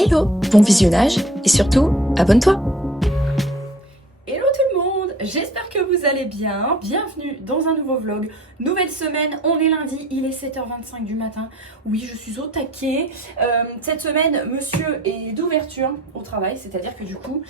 Hello, bon visionnage et surtout, abonne-toi. Hello tout le monde, j'espère que vous allez bien, bienvenue dans un nouveau vlog, nouvelle semaine, on est lundi, il est 7h25 du matin, oui je suis au taquet. Cette semaine monsieur est d'ouverture au travail, c'est-à-dire que du coup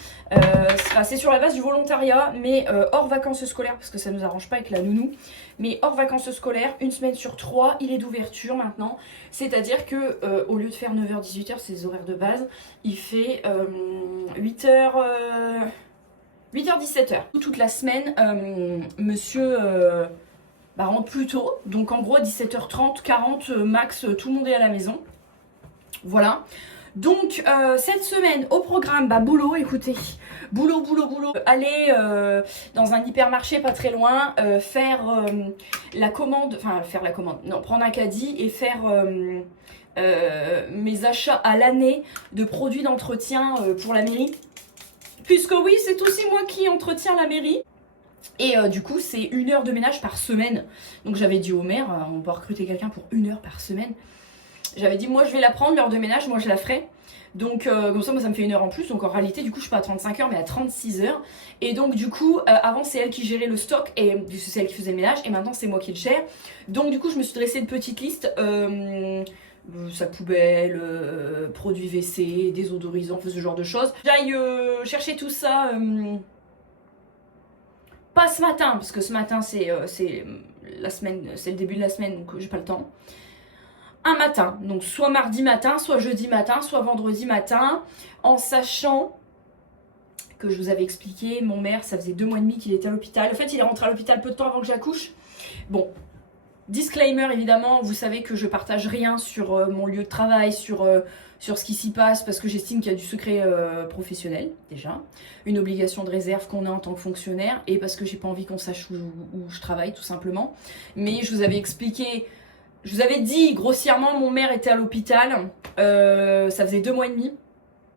c'est sur la base du volontariat mais hors vacances scolaires parce que ça nous arrange pas avec la nounou, mais hors vacances scolaires, une semaine sur 3 il est d'ouverture maintenant, c'est-à-dire que au lieu de faire 9h-18h, c'est les horaires de base, il fait 8h... 8h-17h. Toute la semaine, monsieur rentre plus tôt. Donc en gros, à 17h30, 40 max, tout le monde est à la maison. Voilà. Donc cette semaine, au programme, boulot, écoutez. Boulot. Aller dans un hypermarché pas très loin, faire la commande. Enfin, faire la commande. Non, prendre un caddie et faire... mes achats à l'année de produits d'entretien pour la mairie. Puisque oui, c'est aussi moi qui entretiens la mairie. Et du coup, c'est 1 heure de ménage par semaine. Donc j'avais dit au maire, on peut recruter quelqu'un pour 1 heure par semaine. J'avais dit, moi je vais la prendre, l'heure de ménage, moi je la ferai. Donc comme ça, moi ça me fait 1 heure en plus. Donc en réalité, du coup, je suis pas à 35 heures, mais à 36 heures. Et donc du coup, avant c'est elle qui gérait le stock, et c'est elle qui faisait le ménage. Et maintenant c'est moi qui le gère. Donc du coup, je me suis dressé une petite liste. Sac poubelle, produits WC, désodorisants, ce genre de choses. J'aille chercher tout ça, pas ce matin, parce que ce matin c'est la semaine, c'est le début de la semaine, donc j'ai pas le temps. Un matin, donc soit mardi matin, soit jeudi matin, soit vendredi matin, en sachant que je vous avais expliqué, mon mère, ça faisait 2 mois et demi qu'il était à l'hôpital. En fait, il est rentré à l'hôpital peu de temps avant que j'accouche. Bon. Disclaimer évidemment, vous savez que je partage rien sur mon lieu de travail, sur ce qui s'y passe, parce que j'estime qu'il y a du secret professionnel, déjà. Une obligation de réserve qu'on a en tant que fonctionnaire, et parce que j'ai pas envie qu'on sache où je travaille, tout simplement. Mais je vous avais expliqué, je vous avais dit grossièrement, mon mère était à l'hôpital, ça faisait 2 mois et demi,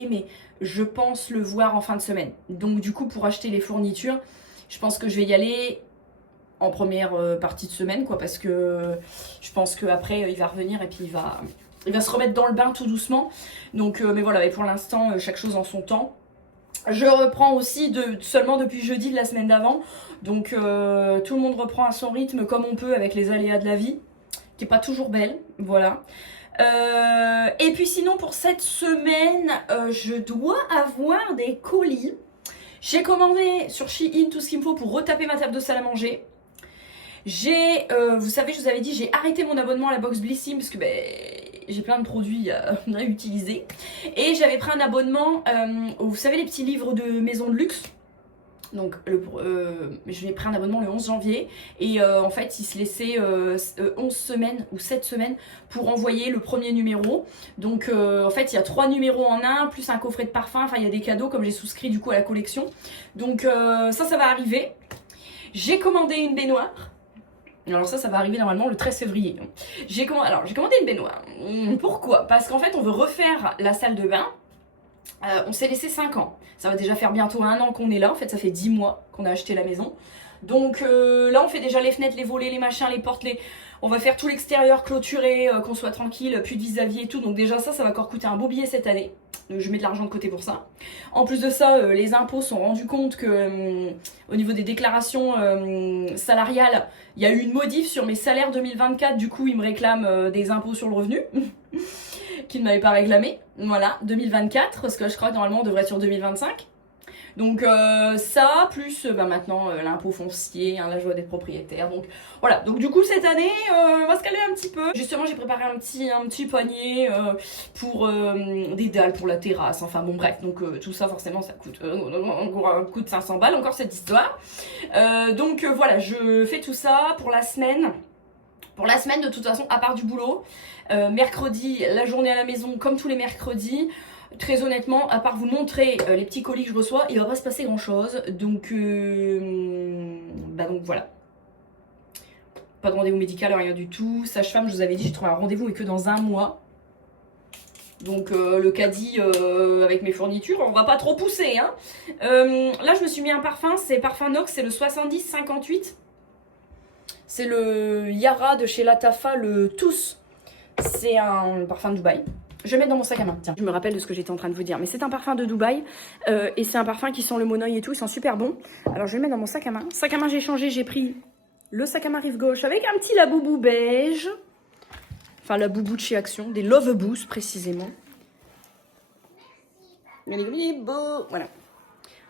mais je pense le voir en fin de semaine. Donc du coup, pour acheter les fournitures, je pense que je vais y aller en première partie de semaine, quoi, parce que je pense qu'après il va revenir et puis il va se remettre dans le bain tout doucement. Donc mais voilà, mais pour l'instant chaque chose en son temps. Je reprends aussi seulement depuis jeudi de la semaine d'avant, donc tout le monde reprend à son rythme comme on peut avec les aléas de la vie, qui est pas toujours belle, voilà. Et puis sinon pour cette semaine, je dois avoir des colis. J'ai commandé sur Shein tout ce qu'il me faut pour retaper ma table de salle à manger. Vous savez, je vous avais dit, j'ai arrêté mon abonnement à la box Blissim parce que j'ai plein de produits à utiliser. Et j'avais pris un abonnement, vous savez, les petits livres de maison de luxe. Donc je l'ai pris un abonnement le 11 janvier et en fait il se laissait 11 semaines ou 7 semaines pour envoyer le premier numéro. Donc en fait il y a 3 numéros en un, plus un coffret de parfum, enfin il y a des cadeaux comme j'ai souscrit du coup à la collection. Donc ça va arriver. J'ai commandé une baignoire. Alors ça va arriver normalement le 13 février. J'ai commandé une baignoire. Pourquoi? Parce qu'en fait on veut refaire la salle de bain. On s'est laissé 5 ans. Ça va déjà faire bientôt 1 an qu'on est là. En fait ça fait 10 mois qu'on a acheté la maison. Donc là on fait déjà les fenêtres, les volets, les machins, les portes, on va faire tout l'extérieur clôturé, qu'on soit tranquille, plus de vis-à-vis et tout. Donc déjà ça va encore coûter un beau billet cette année. Je mets de l'argent de côté pour ça. En plus de ça, les impôts se sont rendus compte que au niveau des déclarations salariales, il y a eu une modif sur mes salaires 2024. Du coup, ils me réclament des impôts sur le revenu qu'ils ne m'avaient pas réclamé. Voilà, 2024, parce que je crois que normalement on devrait être sur 2025. Donc ça, plus maintenant l'impôt foncier, la joie d'être propriétaire. Donc voilà, donc du coup cette année, on va se calmer un petit peu. Justement j'ai préparé un petit panier pour des dalles pour la terrasse, enfin bon bref. Donc tout ça forcément ça coûte 500 balles encore cette histoire. Donc voilà, je fais tout ça pour la semaine. Pour la semaine de toute façon, à part du boulot, mercredi, la journée à la maison comme tous les mercredis. Très honnêtement, à part vous montrer les petits colis que je reçois, il va pas se passer grand chose. Donc, donc voilà. Pas de rendez-vous médical, rien du tout. Sage-femme, je vous avais dit, j'ai trouvé un rendez-vous et que dans 1 mois. Donc le caddie avec mes fournitures, on va pas trop pousser. Hein. Là, je me suis mis un parfum, c'est parfum Nox, c'est le 70-58. C'est le Yara de chez Latafa, le Tous. C'est un parfum de Dubaï. Je vais mettre dans mon sac à main. Tiens, je me rappelle de ce que j'étais en train de vous dire. Mais c'est un parfum de Dubaï. Et c'est un parfum qui sent le monoeil et tout. Ils sont super bons. Alors je vais le mettre dans mon sac à main. Sac à main, j'ai changé. J'ai pris le sac à main rive gauche avec un petit laboubou beige. Enfin, laboubou de chez Action. Des Love Boost précisément. Voilà.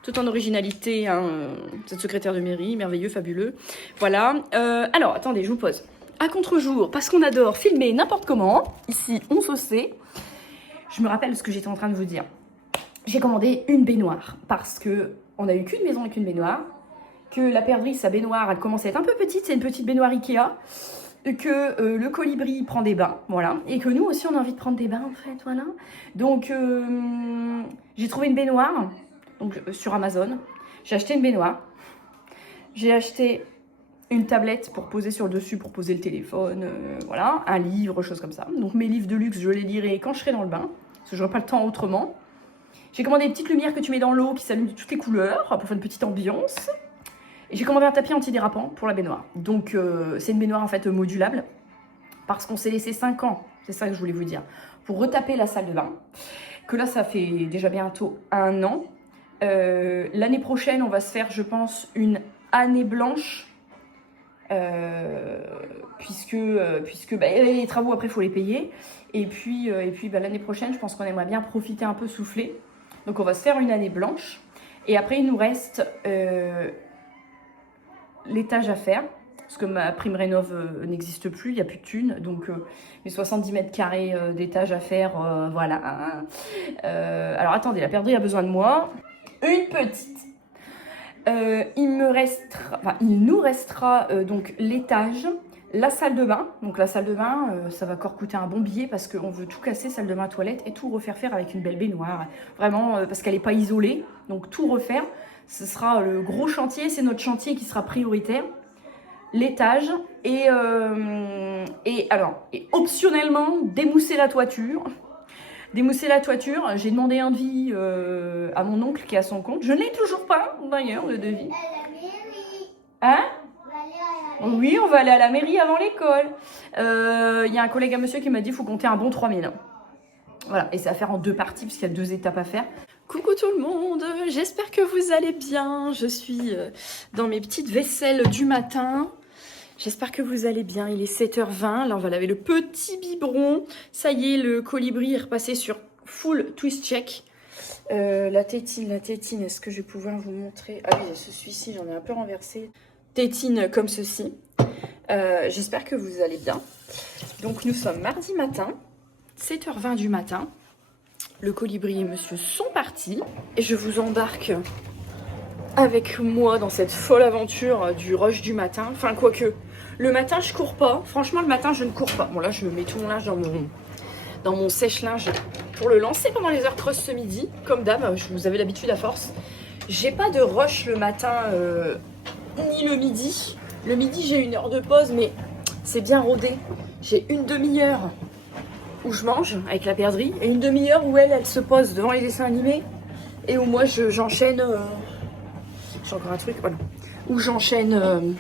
Tout en originalité. Hein, cette secrétaire de mairie. Merveilleux, fabuleux. Voilà. Alors, attendez, je vous pose. À contre-jour, parce qu'on adore filmer n'importe comment. Ici, on se sait. Je me rappelle ce que j'étais en train de vous dire. J'ai commandé une baignoire parce que on a eu qu'une maison avec une baignoire, que la perdrix, sa baignoire, elle commence à être un peu petite, c'est une petite baignoire Ikea, que le colibri prend des bains, voilà, et que nous aussi on a envie de prendre des bains en fait, voilà. Donc j'ai trouvé une baignoire donc, sur Amazon, j'ai acheté une baignoire, j'ai acheté une tablette pour poser sur le dessus, pour poser le téléphone, voilà, un livre, choses comme ça. Donc mes livres de luxe, je les lirai quand je serai dans le bain, parce que j'aurai pas le temps autrement. J'ai commandé des petites lumières que tu mets dans l'eau qui s'allument de toutes les couleurs pour faire une petite ambiance. Et j'ai commandé un tapis antidérapant pour la baignoire. Donc c'est une baignoire en fait modulable, parce qu'on s'est laissé 5 ans, c'est ça que je voulais vous dire, pour retaper la salle de bain. Que là ça fait déjà bientôt 1 an. L'année prochaine on va se faire je pense une année blanche. Puisque les travaux après il faut les payer et puis l'année prochaine je pense qu'on aimerait bien profiter un peu, souffler, donc on va se faire une année blanche et après il nous reste l'étage à faire parce que ma prime rénov n'existe plus, il n'y a plus de thunes, donc les 70 mètres carrés d'étage à faire, voilà. Alors attendez, la perdrix a besoin de moi, une petite. Il nous restera donc l'étage, la salle de bain. Donc la salle de bain, ça va encore coûter un bon billet parce qu'on veut tout casser, salle de bain, toilette, et tout refaire faire avec une belle baignoire. Vraiment, parce qu'elle n'est pas isolée. Donc tout refaire, ce sera le gros chantier, c'est notre chantier qui sera prioritaire. L'étage et optionnellement démousser la toiture. Démousser la toiture, j'ai demandé un devis à mon oncle qui a son compte. Je ne l'ai toujours pas, d'ailleurs, le devis. Hein? Oui, on va aller à la mairie avant l'école. Il y a un collègue à monsieur qui m'a dit qu'il faut compter un bon 3000. Voilà, et c'est à faire en 2 parties, puisqu'il y a 2 étapes à faire. Coucou tout le monde, j'espère que vous allez bien. Je suis dans mes petites vaisselles du matin. J'espère que vous allez bien, il est 7h20, là on va laver le petit biberon. Ça y est, le colibri est repassé sur full twist check. La tétine, est-ce que je vais pouvoir vous montrer? Ah oui, celui-ci, j'en ai un peu renversé. Tétine comme ceci. J'espère que vous allez bien. Donc nous sommes mardi matin, 7h20 du matin. Le colibri et monsieur sont partis. Et je vous embarque avec moi dans cette folle aventure du rush du matin. Enfin, quoique, le matin, je cours pas. Franchement, le matin, je ne cours pas. Bon, là, je mets tout mon linge dans mon sèche-linge pour le lancer pendant les heures creuses ce midi. Comme d'hab, vous avez l'habitude à force. J'ai pas de rush le matin, ni le midi. Le midi, j'ai 1 heure de pause, mais c'est bien rodé. J'ai une demi-heure où je mange avec la perdrix et une demi-heure où elle se pose devant les dessins animés et où moi, j'enchaîne... J'ai encore un truc, voilà. Où j'enchaîne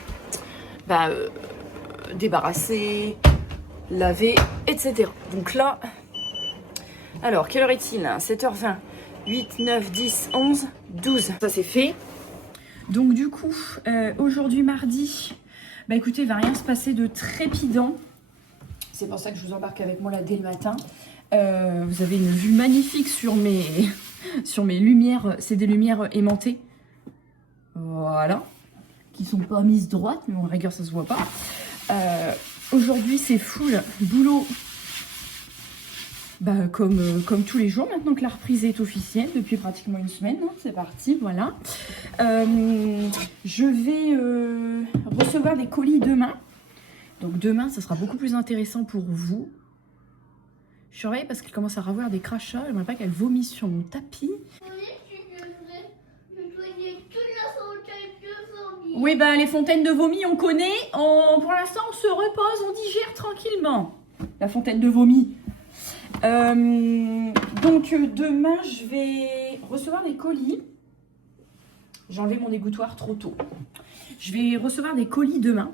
débarrasser, laver, etc. Donc là, alors, quelle heure est-il? 7h20, 8, 9, 10, 11, 12. Ça, c'est fait. Donc du coup, aujourd'hui, mardi, bah écoutez, il va rien se passer de trépidant. C'est pour ça que je vous embarque avec moi là dès le matin. Vous avez une vue magnifique sur mes lumières. C'est des lumières aimantées. Voilà, qui sont pas mises droites, mais en rigueur ça se voit pas. Aujourd'hui c'est full boulot, comme tous les jours maintenant que la reprise est officielle depuis pratiquement 1 semaine. Hein, c'est parti, voilà. Je vais recevoir des colis demain. Donc demain ça sera beaucoup plus intéressant pour vous. Je surveille parce qu'elle commence à avoir des crachats. J'aimerais pas qu'elle vomisse sur mon tapis. Oui, bah les fontaines de vomi, on connaît. Pour l'instant, on se repose, on digère tranquillement. La fontaine de vomi. Donc, demain, je vais recevoir des colis. J'ai enlevé mon égouttoir trop tôt. Je vais recevoir des colis demain.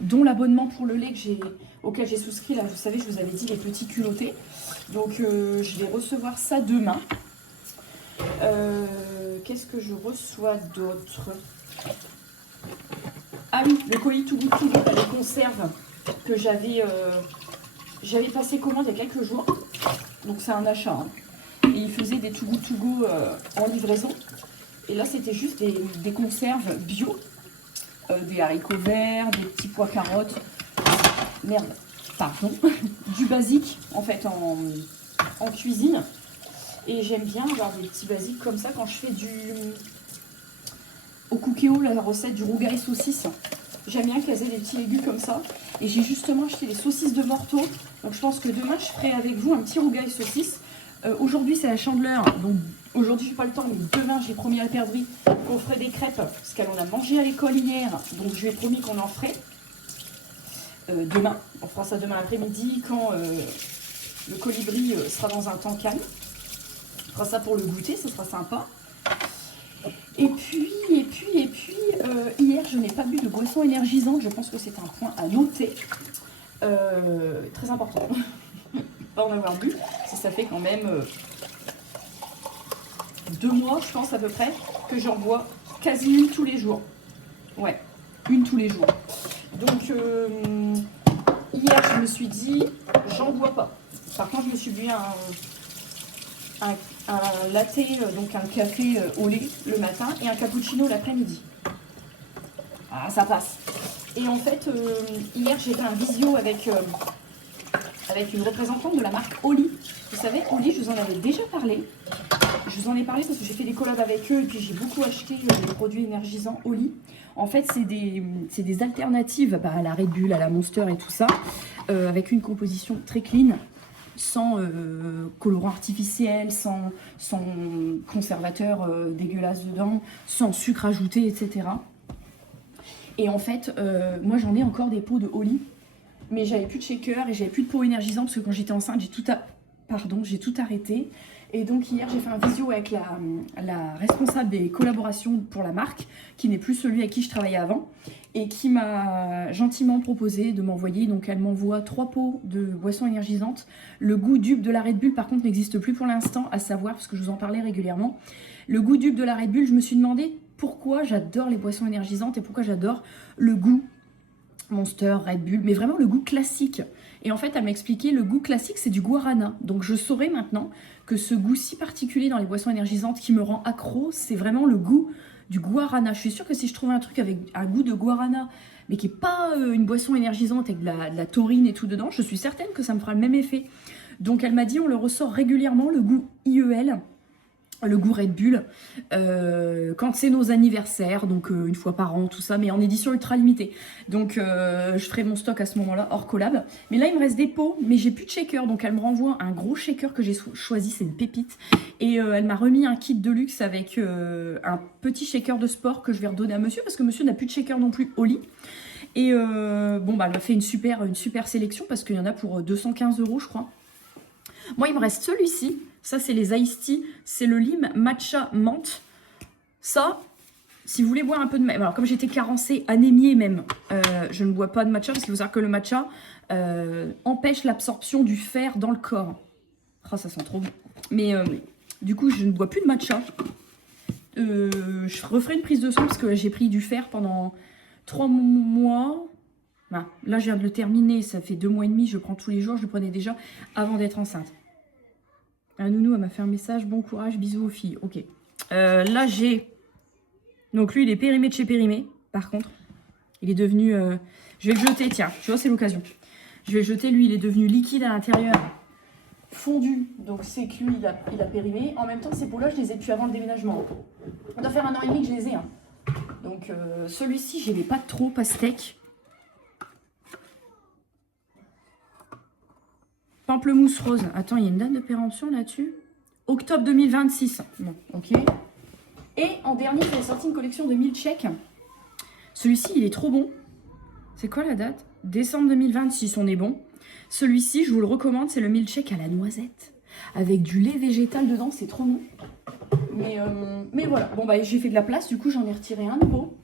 Dont l'abonnement pour le lait que j'ai auquel j'ai souscrit, là, vous savez, je vous avais dit les petits culottés. Donc, je vais recevoir ça demain. Qu'est-ce que je reçois d'autre? Ah oui, le colis Too Good To Go, les conserves que j'avais passé commande il y a quelques jours. Donc, c'est un achat. Hein. Et ils faisaient des Too Good To Go en livraison. Et là, c'était juste des conserves bio. Des haricots verts, des petits pois carottes. Merde, pardon. Du basique, en fait, en cuisine. Et j'aime bien avoir des petits basiques comme ça quand je fais au cookéo, la recette du rougail saucisse. J'aime bien qu'elles aient des petits légumes comme ça. Et j'ai justement acheté des saucisses de Morteau. Donc je pense que demain, je ferai avec vous un petit rougail saucisse. Aujourd'hui, c'est la Chandeleur. Donc aujourd'hui, je n'ai pas le temps. Mais demain, j'ai promis à la perdrix qu'on ferait des crêpes. Parce qu'elle en a mangé à l'école hier. Donc je lui ai promis qu'on en ferait. Demain. On fera ça demain après-midi quand le colibri sera dans un temps calme. On fera ça pour le goûter, ce sera sympa. Et puis, hier, je n'ai pas bu de boisson énergisante. Je pense que c'est un point à noter. Très important. Pas en avoir bu. Ça fait quand même 2 mois, je pense à peu près, que j'en bois quasi une tous les jours. Ouais, une tous les jours. Donc, hier, je me suis dit, j'en bois pas. Par contre, je me suis bu un latte, donc un café au lait le matin et un cappuccino l'après-midi. Ah, ça passe. Et en fait, hier, j'ai fait un visio avec une représentante de la marque Oli. Vous savez, Oli, je vous en avais déjà parlé. Je vous en ai parlé parce que j'ai fait des collabs avec eux et puis j'ai beaucoup acheté des produits énergisants Oli. En fait, c'est des alternatives à la Red Bull, à la Monster et tout ça, avec une composition très clean, sans colorant artificiel, sans conservateur dégueulasse dedans, sans sucre ajouté, etc. Et en fait, moi j'en ai encore des pots de Oli, mais j'avais plus de shaker et j'avais plus de pots énergisants parce que quand j'étais enceinte, j'ai tout arrêté. Et donc hier, j'ai fait un visio avec la responsable des collaborations pour la marque, qui n'est plus celui avec qui je travaillais avant, et qui m'a gentiment proposé de m'envoyer. Donc elle m'envoie 3 pots de boissons énergisantes. Le goût dupe de la Red Bull, par contre, n'existe plus pour l'instant, à savoir, parce que je vous en parlais régulièrement. Le goût dupe de la Red Bull, je me suis demandé pourquoi j'adore les boissons énergisantes et pourquoi j'adore le goût Monster, Red Bull, mais vraiment le goût classique. Et en fait, elle m'a expliqué, le goût classique, c'est du guarana. Donc je saurais maintenant que ce goût si particulier dans les boissons énergisantes qui me rend accro, c'est vraiment le goût du guarana. Je suis sûre que si je trouve un truc avec un goût de guarana, mais qui n'est pas une boisson énergisante avec de la taurine et tout dedans, je suis certaine que ça me fera le même effet. Donc elle m'a dit, on le ressort régulièrement, le goût IEL, le goût Red Bull, quand c'est nos anniversaires, donc une fois par an, tout ça, mais en édition ultra limitée. Donc je ferai mon stock à ce moment-là, hors collab. Mais là, il me reste des pots, mais j'ai plus de shaker, donc elle me renvoie un gros shaker que j'ai choisi, c'est une pépite. Et elle m'a remis un kit de luxe avec un petit shaker de sport que je vais redonner à monsieur, parce que monsieur n'a plus de shaker non plus au lit. Et bon, bah, elle m'a fait une super sélection, parce qu'il y en a pour 215 €, je crois. Moi, il me reste celui-ci. Ça, c'est les Iced Tea. C'est le lime matcha menthe. Ça, si vous voulez boire un peu de... Alors, comme j'étais carencée, anémiée même, je ne bois pas de matcha parce qu'il faut savoir que le matcha empêche l'absorption du fer dans le corps. Oh, ça sent trop bon. Mais du coup, je ne bois plus de matcha. Je referai une prise de sang parce que j'ai pris du fer pendant 3 mois. Voilà. Là, je viens de le terminer. Ça fait 2 mois et demi. Je prends tous les jours. Je le prenais déjà avant d'être enceinte. Ah, Nounou, elle m'a fait un message. Bon courage, bisous aux filles. Ok. Là, j'ai... Donc, lui, il est périmé de chez Périmé. Par contre, il est devenu... Je vais le jeter, tiens. Tu vois, c'est l'occasion. Je vais le jeter. Lui, il est devenu liquide à l'intérieur. Fondu. Donc, c'est que lui, il a périmé. En même temps, ces pots-là, je les ai depuis avant le déménagement. On doit faire 1 an et demi que je les ai. Hein. Donc, celui-ci, je n'aimais pas trop pastèque. Pamplemousse rose. Attends, il y a une date de péremption là-dessus. Octobre 2026. Bon, ok. Et en dernier, j'ai sorti une collection de milkshakes. Celui-ci, il est trop bon. C'est quoi la date? Décembre 2026, on est bon. Celui-ci, je vous le recommande, c'est le milkshake à la noisette. Avec du lait végétal dedans, c'est trop bon. Mais voilà. Bon, bah, j'ai fait de la place, du coup, j'en ai retiré un nouveau.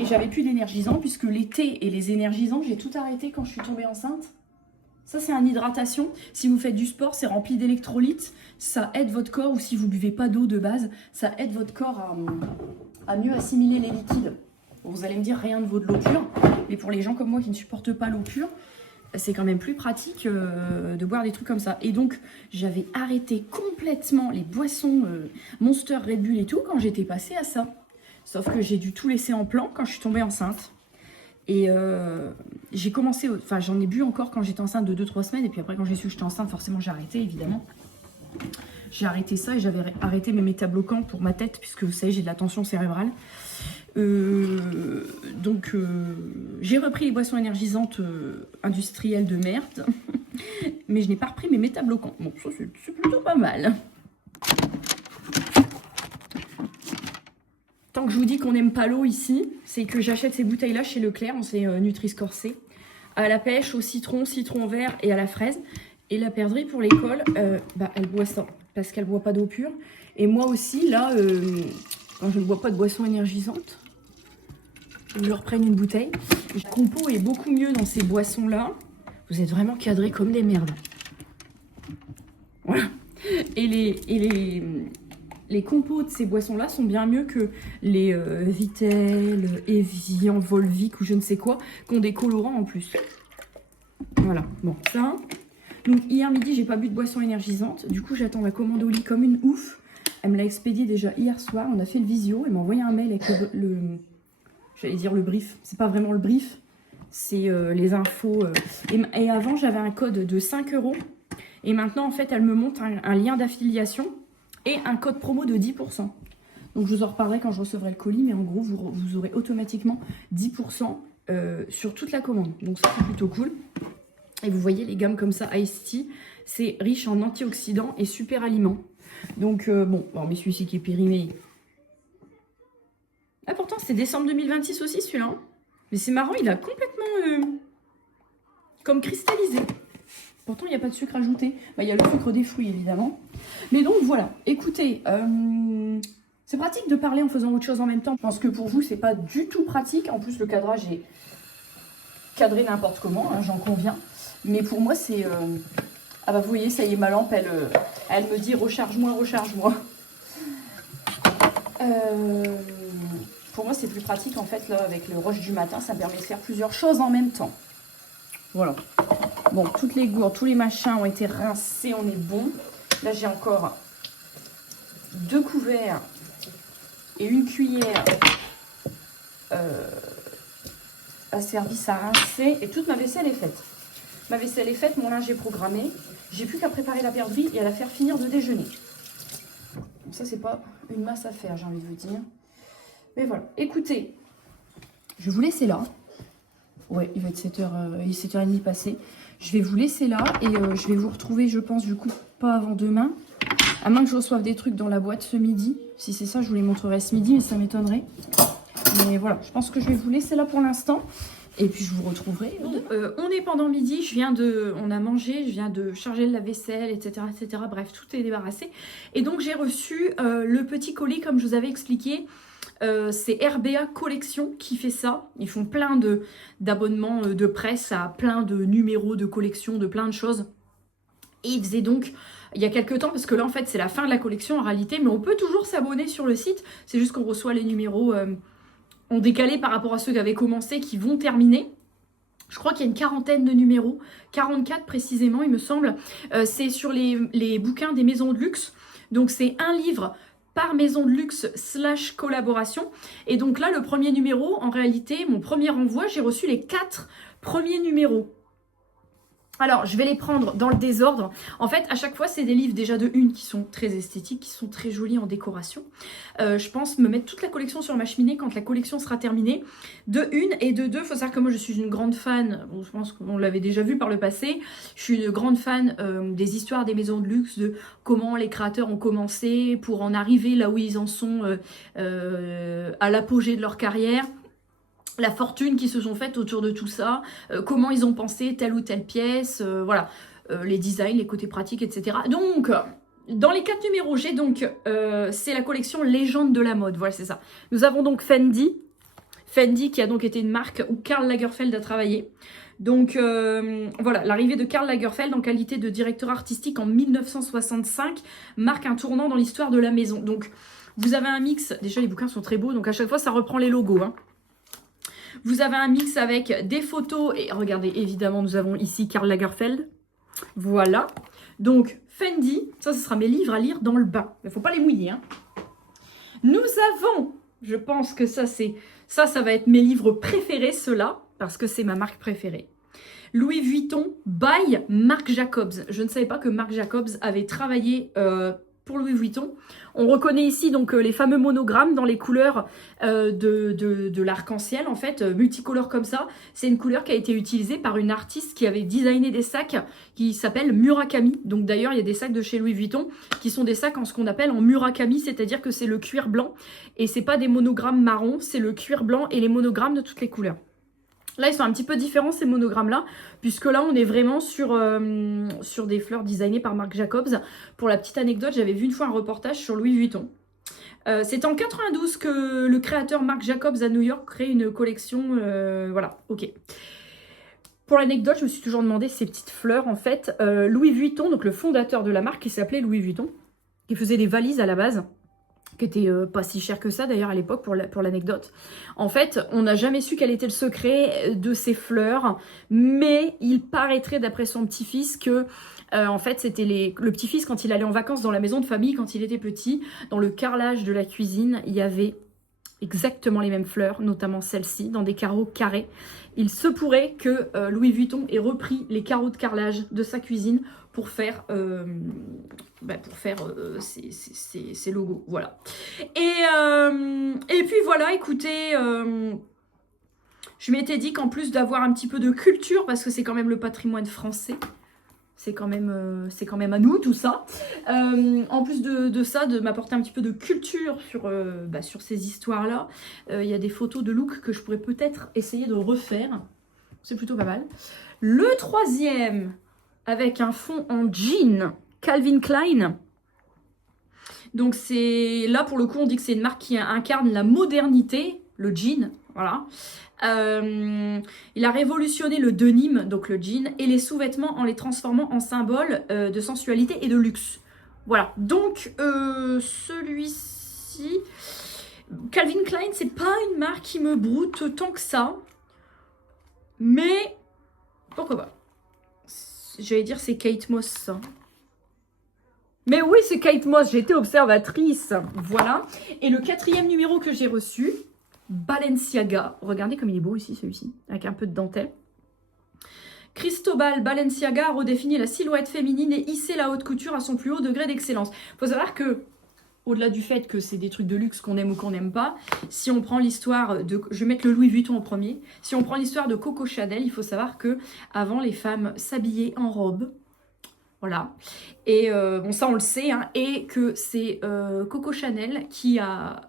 Et j'avais plus d'énergisant puisque les thés et les énergisants, j'ai tout arrêté quand je suis tombée enceinte. Ça, c'est un hydratation. Si vous faites du sport, c'est rempli d'électrolytes. Ça aide votre corps, ou si vous buvez pas d'eau de base, ça aide votre corps à mieux assimiler les liquides. Bon, vous allez me dire, rien ne vaut de l'eau pure. Mais pour les gens comme moi qui ne supportent pas l'eau pure, c'est quand même plus pratique de boire des trucs comme ça. Et donc, j'avais arrêté complètement les boissons Monster, Red Bull et tout quand j'étais passée à ça. Sauf que j'ai dû tout laisser en plan quand je suis tombée enceinte. Et j'ai commencé, enfin j'en ai bu encore quand j'étais enceinte de 2-3 semaines. Et puis après quand j'ai su que j'étais enceinte, forcément j'ai arrêté évidemment. J'ai arrêté ça et j'avais arrêté mes métabloquants pour ma tête. Puisque vous savez j'ai de la tension cérébrale. Donc j'ai repris les boissons énergisantes industrielles de merde. Mais je n'ai pas repris mes métabloquants. Bon ça c'est plutôt pas mal. Tant que je vous dis qu'on n'aime pas l'eau ici, c'est que j'achète ces bouteilles-là chez Leclerc, c'est Nutri-Score-C, à la pêche, au citron, citron vert et à la fraise. Et la perdrix pour l'école, elle boit ça, parce qu'elle ne boit pas d'eau pure. Et moi aussi, là, quand je ne bois pas de boisson énergisante, je leur prenne une bouteille. Le compo est beaucoup mieux dans ces boissons-là. Vous êtes vraiment cadrés comme des merdes. Voilà. Et les compos de ces boissons-là sont bien mieux que les Vittel, Evian, Volvic ou je ne sais quoi, qui ont des colorants en plus. Voilà, bon, ça. Donc hier midi, j'ai pas bu de boisson énergisante. Du coup, j'attends la commande au lit comme une ouf. Elle me l'a expédié déjà hier soir. On a fait le visio. Elle m'a envoyé un mail avec j'allais dire le brief. C'est pas vraiment le brief. C'est les infos. Et avant, j'avais un code de 5 €. Et maintenant, en fait, elle me montre un lien d'affiliation. Et un code promo de 10%. Donc je vous en reparlerai quand je recevrai le colis, mais en gros vous aurez automatiquement 10% sur toute la commande. Donc ça c'est plutôt cool. Et vous voyez les gammes comme ça, Ice Tea, c'est riche en antioxydants et super aliments. Donc bon, mais celui-ci qui est périmé. Ah pourtant c'est décembre 2026 aussi celui-là. Hein. Mais c'est marrant, il a complètement comme cristallisé. Pourtant, il n'y a pas de sucre ajouté. Il y a le sucre des fruits, évidemment. Mais donc, voilà. Écoutez, c'est pratique de parler en faisant autre chose en même temps. Je pense que pour vous, c'est pas du tout pratique. En plus, le cadrage est cadré n'importe comment, hein, j'en conviens. Mais pour moi, c'est... Ah bah, vous voyez, ça y est, ma lampe, elle me dit « recharge-moi, recharge-moi ». Pour moi, c'est plus pratique, en fait, là, avec le rush du matin. Ça me permet de faire plusieurs choses en même temps. Voilà. Bon, toutes les gourdes, tous les machins ont été rincés, on est bon. Là, j'ai encore 2 couverts et une cuillère à service à rincer. Et toute ma vaisselle est faite. Ma vaisselle est faite, mon linge est programmé. J'ai plus qu'à préparer la perdrix et à la faire finir de déjeuner. Donc ça, c'est pas une masse à faire, j'ai envie de vous dire. Mais voilà. Écoutez, je vais vous laisser là. Ouais, il va être 7h30 passé. Je vais vous laisser là et je vais vous retrouver, je pense, du coup, pas avant demain. À moins que je reçoive des trucs dans la boîte ce midi. Si c'est ça, je vous les montrerai ce midi, mais ça m'étonnerait. Mais voilà, je pense que je vais vous laisser là pour l'instant. Et puis, je vous retrouverai. On est pendant midi, on a mangé, je viens de charger le lave-vaisselle, etc., etc. Bref, tout est débarrassé. Et donc, j'ai reçu le petit colis, comme je vous avais expliqué. C'est RBA Collection qui fait ça. Ils font plein d'abonnements de presse à plein de numéros de collection, de plein de choses. Et ils faisaient donc, il y a quelques temps, parce que là en fait c'est la fin de la collection en réalité, mais on peut toujours s'abonner sur le site. C'est juste qu'on reçoit les numéros en décalé par rapport à ceux qui avaient commencé, qui vont terminer. Je crois qu'il y a une 40aine de numéros, 44 précisément il me semble. C'est sur les bouquins des maisons de luxe. Donc c'est un livre par maison de luxe / collaboration. Et donc là, le premier numéro, en réalité, mon premier envoi, j'ai reçu les 4 premiers numéros. Alors, je vais les prendre dans le désordre. En fait, à chaque fois, c'est des livres déjà de une qui sont très esthétiques, qui sont très jolis en décoration. Je pense me mettre toute la collection sur ma cheminée quand la collection sera terminée. De une et de deux, il faut savoir que moi, je suis une grande fan, bon, je pense qu'on l'avait déjà vu par le passé, je suis une grande fan des histoires des maisons de luxe, de comment les créateurs ont commencé pour en arriver là où ils en sont à l'apogée de leur carrière. La fortune qui se sont faites autour de tout ça, comment ils ont pensé telle ou telle pièce, voilà, les designs, les côtés pratiques, etc. Donc, dans les 4 numéros, j'ai donc, c'est la collection Légende de la mode, voilà, c'est ça. Nous avons donc Fendi, Fendi qui a donc été une marque où Karl Lagerfeld a travaillé. Donc voilà, l'arrivée de Karl Lagerfeld en qualité de directeur artistique en 1965 marque un tournant dans l'histoire de la maison. Donc vous avez un mix, déjà les bouquins sont très beaux, donc à chaque fois ça reprend les logos. Hein. Vous avez un mix avec des photos, et regardez, évidemment nous avons ici Karl Lagerfeld. Voilà, donc Fendi, ça ce sera mes livres à lire dans le bain, il ne faut pas les mouiller. Hein. Nous avons, je pense que ça va être mes livres préférés, ceux-là, parce que c'est ma marque préférée. Louis Vuitton by Marc Jacobs. Je ne savais pas que Marc Jacobs avait travaillé pour Louis Vuitton. On reconnaît ici donc les fameux monogrammes dans les couleurs de l'arc-en-ciel, en fait, multicolores comme ça. C'est une couleur qui a été utilisée par une artiste qui avait designé des sacs qui s'appelle Murakami. Donc d'ailleurs, il y a des sacs de chez Louis Vuitton qui sont des sacs en ce qu'on appelle en Murakami, c'est-à-dire que c'est le cuir blanc. Et c'est pas des monogrammes marrons, c'est le cuir blanc et les monogrammes de toutes les couleurs. Là, ils sont un petit peu différents, ces monogrammes-là, puisque là, on est vraiment sur des fleurs designées par Marc Jacobs. Pour la petite anecdote, j'avais vu une fois un reportage sur Louis Vuitton. C'est en 92 que le créateur Marc Jacobs à New York crée une collection. Voilà, ok. Pour l'anecdote, je me suis toujours demandé ces petites fleurs, en fait. Louis Vuitton, donc le fondateur de la marque, qui s'appelait Louis Vuitton, qui faisait des valises à la base, qui était pas si cher que ça d'ailleurs à l'époque pour l'anecdote. En fait, on n'a jamais su quel était le secret de ces fleurs, mais il paraîtrait d'après son petit-fils que en fait c'était le petit-fils quand il allait en vacances dans la maison de famille quand il était petit, dans le carrelage de la cuisine, il y avait exactement les mêmes fleurs, notamment celle-ci, dans des carreaux carrés. Il se pourrait que Louis Vuitton ait repris les carreaux de carrelage de sa cuisine pour faire ces logos, voilà. Et puis voilà, écoutez, je m'étais dit qu'en plus d'avoir un petit peu de culture, parce que c'est quand même le patrimoine français, c'est quand même à nous tout ça, en plus de ça, de m'apporter un petit peu de culture sur ces histoires-là, il y a des photos de look que je pourrais peut-être essayer de refaire, c'est plutôt pas mal. Le troisième, avec un fond en jean, Calvin Klein. Donc c'est là pour le coup on dit que c'est une marque qui incarne la modernité, le jean, voilà. Il a révolutionné le denim, donc le jean, et les sous-vêtements en les transformant en symboles de sensualité et de luxe. Voilà, donc celui-ci, Calvin Klein, c'est pas une marque qui me broute tant que ça, mais pourquoi pas. J'allais dire c'est Kate Moss ça. Mais oui, c'est Kate Moss, j'étais observatrice. Voilà. Et le quatrième numéro que j'ai reçu, Balenciaga. Regardez comme il est beau ici, celui-ci, avec un peu de dentelle. Cristobal Balenciaga a redéfini la silhouette féminine et hissé la haute couture à son plus haut degré d'excellence. Il faut savoir que, au-delà du fait que c'est des trucs de luxe qu'on aime ou qu'on n'aime pas, si on prend l'histoire de... Je vais mettre le Louis Vuitton en premier. Si on prend l'histoire de Coco Chanel, il faut savoir que avant les femmes s'habillaient en robe. Voilà. Et bon, ça on le sait, hein, et que c'est Coco Chanel qui a,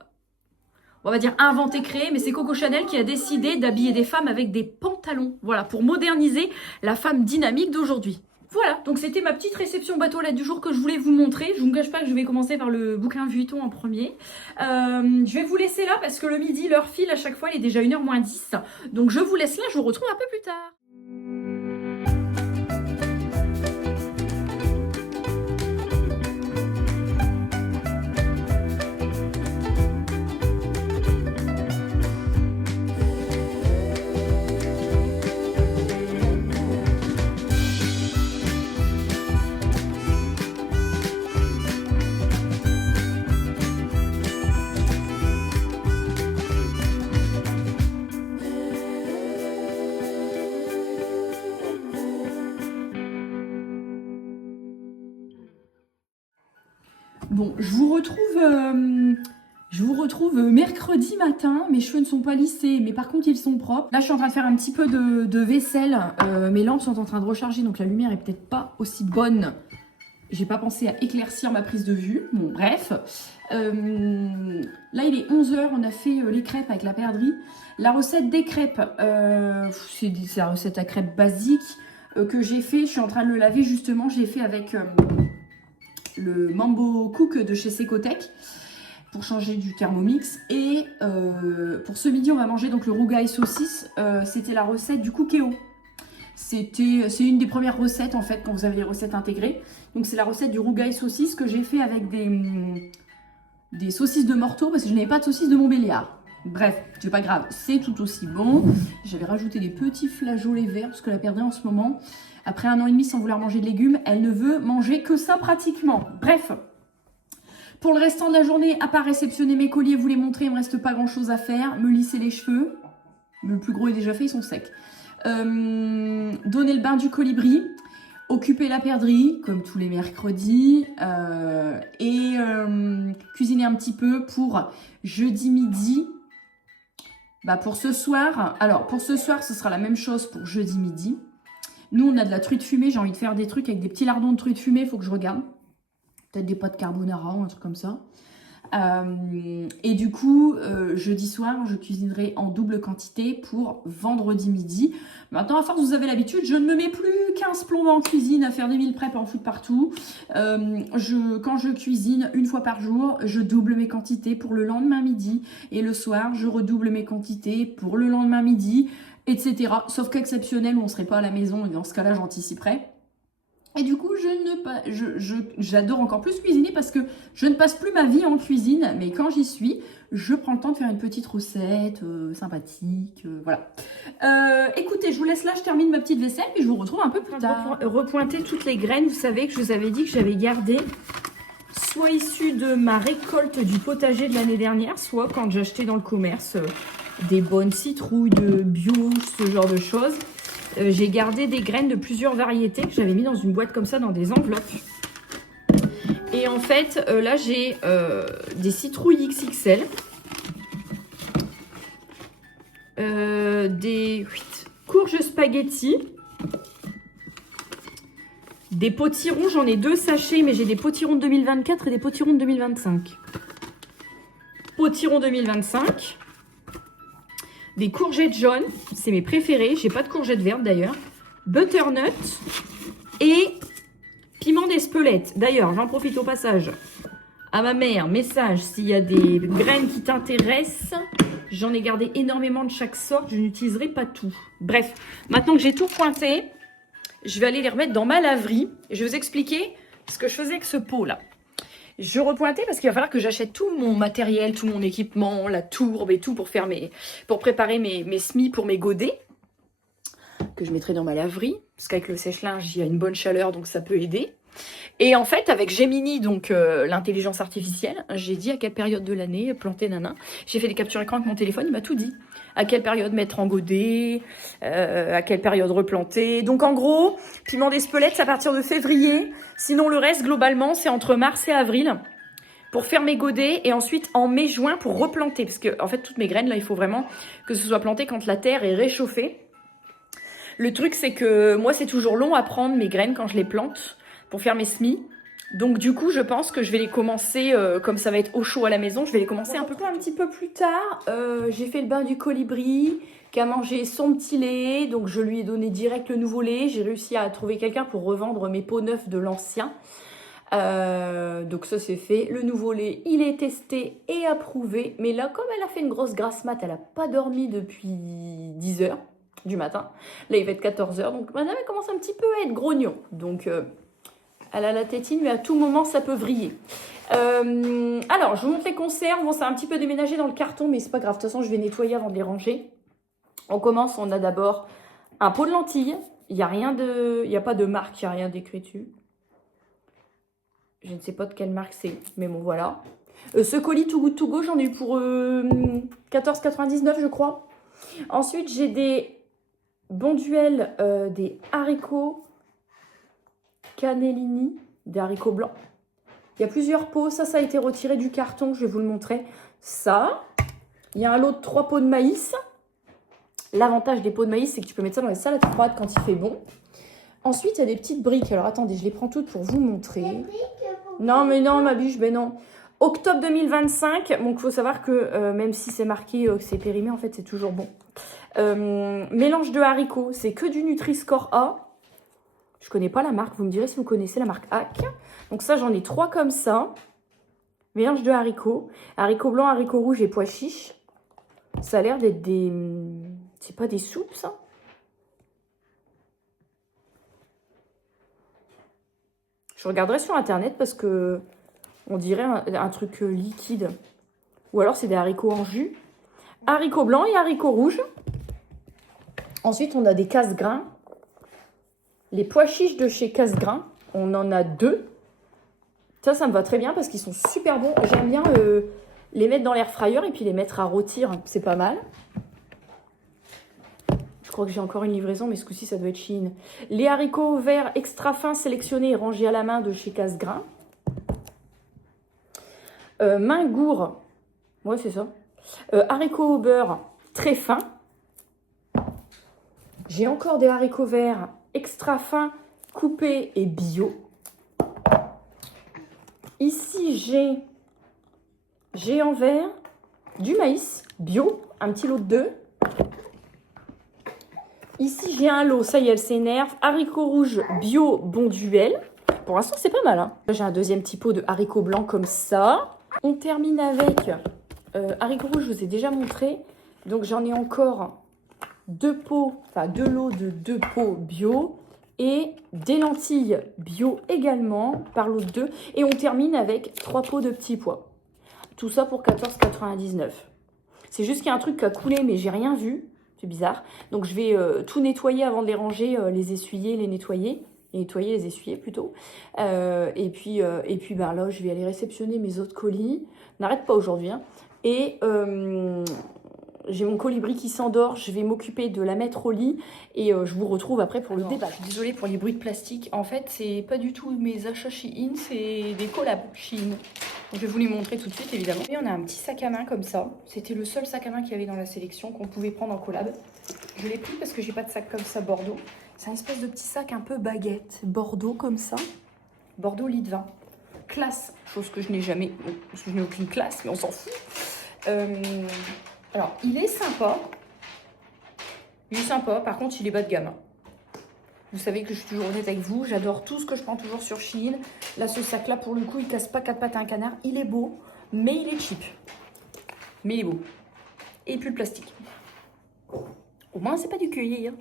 on va dire, inventé, créé, mais c'est Coco Chanel qui a décidé d'habiller des femmes avec des pantalons. Voilà, pour moderniser la femme dynamique d'aujourd'hui. Voilà, donc c'était ma petite réception bateau lettre du jour que je voulais vous montrer. Je ne vous cache pas que je vais commencer par le bouquin Vuitton en premier. Je vais vous laisser là parce que le midi, l'heure file à chaque fois, il est déjà 1h moins 10. Donc je vous laisse là, je vous retrouve un peu plus tard. Bon, je vous retrouve mercredi matin. Mes cheveux ne sont pas lissés, mais par contre ils sont propres. Là, je suis en train de faire un petit peu de vaisselle. Mes lampes sont en train de recharger, donc la lumière est peut-être pas aussi bonne. J'ai pas pensé à éclaircir ma prise de vue. Bon, bref. Là, il est 11h. On a fait les crêpes avec la perdrix. La recette des crêpes, c'est la recette à crêpes basique que j'ai fait. Je suis en train de le laver justement. Je l'ai fait avec... le Mambo Cook de chez Secotech. pour changer du Thermomix. Et pour ce midi, on va manger donc le rougail saucisse. C'était la recette du Cookéo. C'est une des premières recettes en fait quand vous avez les recettes intégrées. Donc c'est la recette du rougail saucisse que j'ai fait avec des saucisses de morteau parce que je n'avais pas de saucisses de Montbéliard. Bref, c'est pas grave, c'est tout aussi bon. J'avais rajouté des petits flageolets verts parce que la perdait en ce moment. Après 1 an et demi sans vouloir manger de légumes, elle ne veut manger que ça pratiquement. Bref, pour le restant de la journée, à part réceptionner mes colis et vous les montrer, il me reste pas grand chose à faire. Me lisser les cheveux, le plus gros est déjà fait, ils sont secs. Donner le bain du colibri, occuper la perdrix comme tous les mercredis et cuisiner un petit peu pour jeudi midi. Pour ce soir, ce sera la même chose pour jeudi midi. Nous on a de la truite fumée, j'ai envie de faire des trucs avec des petits lardons de truite fumée, il faut que je regarde. Peut-être des pâtes carbonara ou un truc comme ça. Et du coup, jeudi soir, je cuisinerai en double quantité pour vendredi midi. Maintenant, à force, vous avez l'habitude, je ne me mets plus 15 plombs en cuisine à faire des meal prep en foutre partout. Quand je cuisine une fois par jour, je double mes quantités pour le lendemain midi. Et le soir, je redouble mes quantités pour le lendemain midi, etc. Sauf qu'exceptionnel où on ne serait pas à la maison et dans ce cas-là, j'anticiperai. Et du coup, j'adore encore plus cuisiner parce que je ne passe plus ma vie en cuisine. Mais quand j'y suis, je prends le temps de faire une petite recette sympathique. Voilà. Écoutez, je vous laisse là, je termine ma petite vaisselle et je vous retrouve un peu plus tard. Pour repointer toutes les graines, vous savez que je vous avais dit que j'avais gardé soit issues de ma récolte du potager de l'année dernière, soit quand j'achetais dans le commerce des bonnes citrouilles de bio, ce genre de choses. J'ai gardé des graines de plusieurs variétés que j'avais mis dans une boîte comme ça, dans des enveloppes. Et en fait, là, j'ai des citrouilles XXL. Des courges spaghetti. Des potirons, j'en ai 2 sachets, mais j'ai des potirons de 2024 et des potirons de 2025. Potirons 2025. Des courgettes jaunes, c'est mes préférés. J'ai pas de courgettes vertes d'ailleurs. Butternut et piment d'Espelette. D'ailleurs, j'en profite au passage à ma mère. Message, s'il y a des graines qui t'intéressent, j'en ai gardé énormément de chaque sorte. Je n'utiliserai pas tout. Bref, maintenant que j'ai tout pointé, je vais aller les remettre dans ma laverie. Je vais vous expliquer ce que je faisais avec ce pot là. Je repointais parce qu'il va falloir que j'achète tout mon matériel, tout mon équipement, la tourbe et tout pour préparer mes semis pour mes godets que je mettrai dans ma laverie parce qu'avec le sèche-linge, il y a une bonne chaleur donc ça peut aider. Et en fait, avec Gemini, donc l'intelligence artificielle, j'ai dit à quelle période de l'année planter nana. J'ai fait des captures écran avec mon téléphone, il m'a tout dit. À quelle période mettre en godet, à quelle période replanter. Donc en gros, piment d'Espelette, c'est à partir de février. Sinon le reste, globalement, c'est entre mars et avril pour faire mes godets. Et ensuite en mai-juin pour replanter. Parce que en fait, toutes mes graines, là, il faut vraiment que ce soit planté quand la terre est réchauffée. Le truc, c'est que moi, c'est toujours long à prendre mes graines quand je les plante pour faire mes semis. Donc du coup, je pense que je vais les commencer, comme ça va être au chaud à la maison, je vais les commencer un petit peu plus tard. J'ai fait le bain du colibri, qui a mangé son petit lait, donc je lui ai donné direct le nouveau lait. J'ai réussi à trouver quelqu'un pour revendre mes pots neufs de l'ancien. Donc ça c'est fait. Le nouveau lait, il est testé et approuvé. Mais là, comme elle a fait une grosse grasse mat, elle n'a pas dormi depuis 10 h du matin. Là, il va être 14 h, donc madame, elle commence un petit peu à être grognon. Donc... elle a la tétine, mais à tout moment, ça peut vriller. Alors, je vous montre les conserves. Bon, ça a un petit peu déménagé dans le carton, mais c'est pas grave. De toute façon, je vais nettoyer avant de les ranger. On commence. On a d'abord un pot de lentilles. Il n'y a pas de marque, il n'y a rien d'écrit dessus. Je ne sais pas de quelle marque c'est, mais bon, voilà. Ce colis Too Good To Go, j'en ai eu pour 14,99 je crois. Ensuite, j'ai des Bonduelle, des haricots cannellini, des haricots blancs. Il y a plusieurs pots. Ça a été retiré du carton. Je vais vous le montrer. Ça. Il y a un lot de 3 pots de maïs. L'avantage des pots de maïs, c'est que tu peux mettre ça dans les salades froides quand il fait bon. Ensuite, il y a des petites briques. Alors, attendez, je les prends toutes pour vous montrer. Non, mais non, ma biche, ben non. Octobre 2025. Donc, il faut savoir que même si c'est marqué que c'est périmé, en fait, c'est toujours bon. Mélange de haricots. C'est que du Nutri-Score A. Je connais pas la marque, vous me direz si vous connaissez la marque Hack. Donc ça, j'en ai 3 comme ça. Mélange de haricots. Haricots blancs, haricots rouges et pois chiches. Ça a l'air d'être des... C'est pas des soupes, ça? Je regarderai sur internet parce que on dirait un truc liquide. Ou alors c'est des haricots en jus. Haricots blancs et haricots rouges. Ensuite, on a des casse-grains. Les pois chiches de chez Casse-Grains. On en a 2. Ça me va très bien parce qu'ils sont super bons. J'aime bien les mettre dans l'air fryer et puis les mettre à rôtir. C'est pas mal. Je crois que j'ai encore une livraison, mais ce coup-ci, ça doit être Shein. Les haricots verts extra fins sélectionnés et rangés à la main de chez Casse-Grains. Mingour. Ouais, c'est ça. Haricots au beurre très fins. J'ai encore des haricots verts extra fins, coupés et bio. Ici, j'ai en vert du maïs bio, un petit lot de 2. Ici, j'ai un lot, ça y est, elle s'énerve. Haricots rouges bio bon duel. Pour l'instant, c'est pas mal. Hein. J'ai un deuxième petit pot de haricots blancs comme ça. On termine avec haricots rouges, je vous ai déjà montré. Donc, j'en ai encore 2 pots, enfin 2 lots de 2 pots bio. Et des lentilles bio également, par lot de 2. Et on termine avec 3 pots de petits pois. Tout ça pour 14,99 €. C'est juste qu'il y a un truc qui a coulé, mais j'ai rien vu. C'est bizarre. Donc je vais tout nettoyer avant de les ranger, les essuyer, les nettoyer. Les nettoyer, les essuyer plutôt. Et puis ben là, je vais aller réceptionner mes autres colis. N'arrête pas aujourd'hui. Hein. Et j'ai mon colibri qui s'endort. Je vais m'occuper de la mettre au lit. Et je vous retrouve après pour le débat. Je suis désolée pour les bruits de plastique. En fait, c'est pas du tout mes achats Shein, c'est des collabs Shein. Je vais vous les montrer tout de suite, évidemment. Et on a un petit sac à main comme ça. C'était le seul sac à main qu'il y avait dans la sélection qu'on pouvait prendre en collab. Je l'ai pris parce que j'ai pas de sac comme ça Bordeaux. C'est un espèce de petit sac un peu baguette. Bordeaux comme ça. Bordeaux lit de vin. Classe. Chose que je n'ai jamais... Bon, parce que je n'ai aucune classe, mais on s'en fout. Alors, il est sympa. Il est sympa. Par contre, il est bas de gamme. Vous savez que je suis toujours honnête avec vous. J'adore tout ce que je prends toujours sur Shein. Là, ce sac-là, pour le coup, il casse pas 4 pattes à un canard. Il est beau, mais il est cheap. Mais il est beau. Et puis le plastique. Au moins, c'est pas du cueillir.